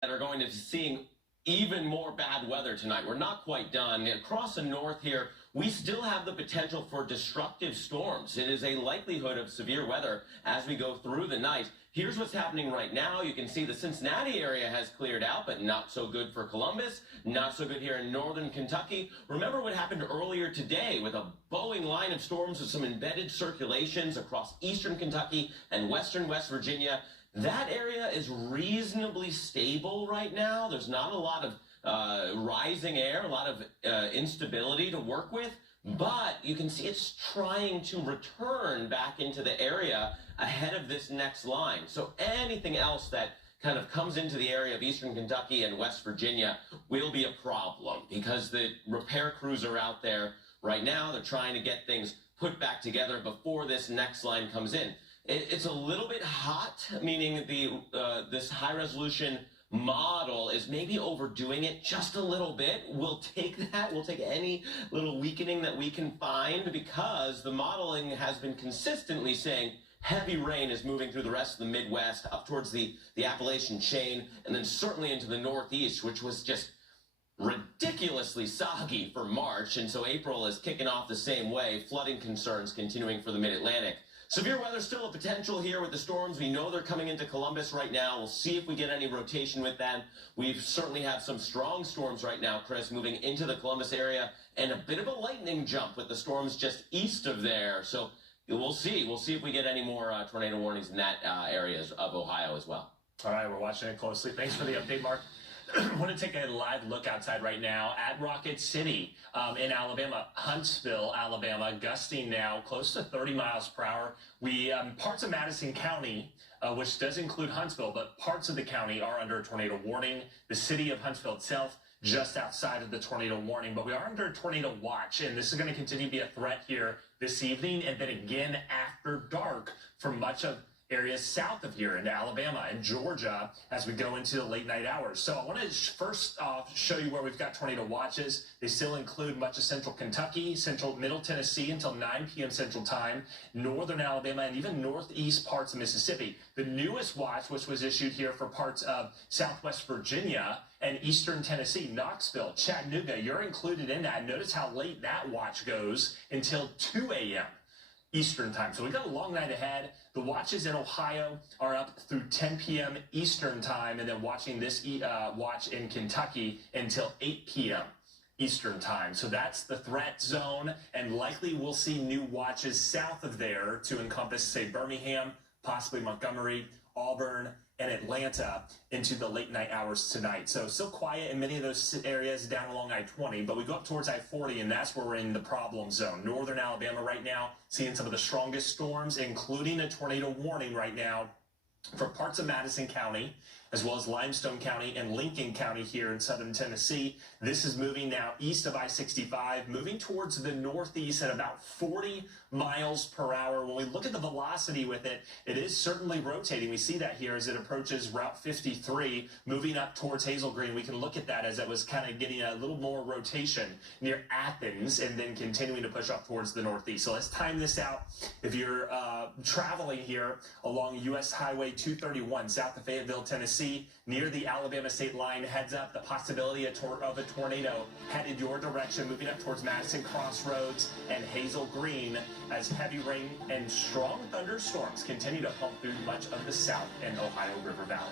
that are going to seeing even more bad weather tonight. We're not quite done. Across the north here, we still have the potential for destructive storms. It is a likelihood of severe weather as we go through the night. Here's what's happening right now. You can see the Cincinnati area has cleared out, but not so good for Columbus, not so good here in northern Kentucky. Remember what happened earlier today with a bowing line of storms with some embedded circulations across eastern Kentucky and western West Virginia. That area is reasonably stable right now. There's not a lot of rising air, a lot of instability to work with, but you can see it's trying to return back into the area ahead of this next line. So anything else that kind of comes into the area of eastern Kentucky and West Virginia will be a problem because the repair crews are out there right now. They're trying to get things put back together before this next line comes in. It's a little bit hot, meaning this high-resolution model is maybe overdoing it just a little bit. We'll take that. We'll take any little weakening that we can find because the modeling has been consistently saying heavy rain is moving through the rest of the Midwest, up towards the Appalachian chain, and then certainly into the Northeast, which was just ridiculously soggy for March. And so April is kicking off the same way. Flooding concerns continuing for the Mid-Atlantic. Severe weather still a potential here with the storms. We know they're coming into Columbus right now. We'll see if we get any rotation with them. We certainly have some strong storms right now, Chris, moving into the Columbus area, and a bit of a lightning jump with the storms just east of there. So we'll see. We'll see if we get any more tornado warnings in that areas of Ohio as well. All right, we're watching it closely. Thanks for the update, Mark. I want to take a live look outside right now at Rocket City in Alabama, Huntsville, Alabama, gusting now close to 30 miles per hour. Parts of Madison County, which does include Huntsville, but parts of the county are under a tornado warning. The city of Huntsville itself just outside of the tornado warning, but we are under a tornado watch, and this is going to continue to be a threat here this evening and then again after dark for much of areas south of here into Alabama and Georgia as we go into the late night hours. So I want to first off show you where we've got tornado watches. They still include much of central Kentucky, central middle Tennessee until 9 p.m. Central Time, northern Alabama, and even northeast parts of Mississippi. The newest watch, which was issued here for parts of southwest Virginia and eastern Tennessee, Knoxville, Chattanooga, you're included in that. Notice how late that watch goes until 2 a.m. Eastern time. So we've got a long night ahead. The watches in Ohio are up through 10 p.m. Eastern time, and then watching this watch in Kentucky until 8 p.m. Eastern time. So that's the threat zone, and likely we'll see new watches south of there to encompass, say, Birmingham, possibly Montgomery, Auburn, and Atlanta into the late night hours tonight. So still quiet in many of those areas down along I-20, but we go up towards I-40, and that's where we're in the problem zone. Northern Alabama right now, seeing some of the strongest storms, including a tornado warning right now for parts of Madison County, as well as Limestone County and Lincoln County here in southern Tennessee. This is moving now east of I-65, moving towards the northeast at about 40 miles per hour. When we look at the velocity with it, it is certainly rotating. We see that here as it approaches Route 53, moving up towards Hazel Green. We can look at that as it was kind of getting a little more rotation near Athens and then continuing to push up towards the northeast. So let's time this out. If you're traveling here along U.S. Highway 231 south of Fayetteville, Tennessee, near the Alabama state line, heads up the possibility of a tornado headed your direction, moving up towards Madison Crossroads and Hazel Green as heavy rain and strong thunderstorms continue to pump through much of the South and Ohio River Valley.